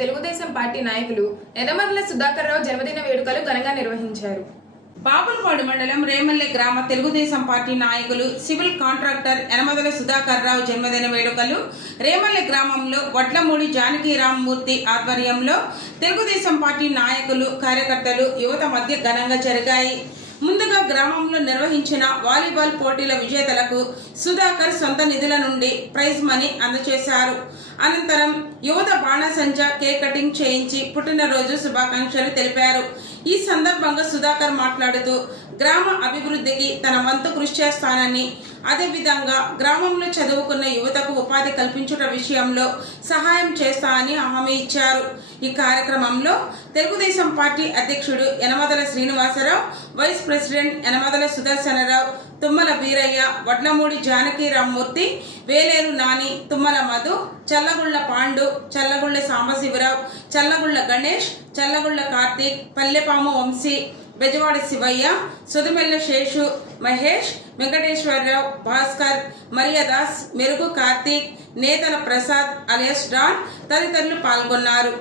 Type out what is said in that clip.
Telugu Desam party నాయకులు యనమదల సుధాకర్ రావు జన్మదిన వేడుకలు ఘనంగా నిర్వహించారు. బాపులపాడు మండలం రేమల్లె గ్రామ తెలుగుదేశం పార్టీ నాయకులు సివిల్ కాంట్రాక్టర్ యనమదల సుధాకర్ రావు జన్మదిన వేడుకలు రేమల్లె గ్రామంలో వడ్లమూడి జానకీరామమూర్తి ఆధ్వర్యంలో తెలుగుదేశం పార్టీ నాయకులు, కార్యకర్తలు, యువత మధ్య ఘనంగా జరిగాయి. ముందుగా గ్రామంలో నిర్వహించిన వాలీబాల్ పోటీల విజేతలకు సుధాకర్ సొంత నిధుల నుండి ప్రైజ్ మనీ అందజేశారు. అనంతరం యువత బాణసంచ, కేక్ కటింగ్ చేయించి పుట్టినరోజు శుభాకాంక్షలు తెలిపారు. ఈ సందర్భంగా సుధాకర్ మాట్లాడుతూ గ్రామ అభివృద్ధికి తన వంతు కృషి చేస్తానని, అదేవిధంగా గ్రామంలో చదువుకున్న యువతకు ఉపాధి కల్పించుట విషయంలో సహాయం చేస్తానని హామీ ఇచ్చారు. ఈ కార్యక్రమంలో తెలుగుదేశం పార్టీ అధ్యక్షుడు యనమదల శ్రీనివాసరావు, వైస్ ప్రెసిడెంట్ యనమదల సుదర్శనరావు, తుమ్మల వీరయ్య, వడ్లమూడి జానకీరామమూర్తి, వేలేరు నాని, తుమ్మల మధు, చల్లగుళ్ల పాండు, చల్లగుళ్ల సాంబశివరావు, చల్లగుళ్ల గణేష్, చల్లగుళ్ల కార్తీక్, పల్లెపాము వంశీ, బెజవాడ శివయ్య, సుదిమెల్ల శేషు, మహేష్, వెంకటేశ్వరరావు, భాస్కర్, మరియదాస్, మెరుగు కార్తీక్, నేతల ప్రసాద్ అలియాస్ డాన్ తదితరులు పాల్గొన్నారు.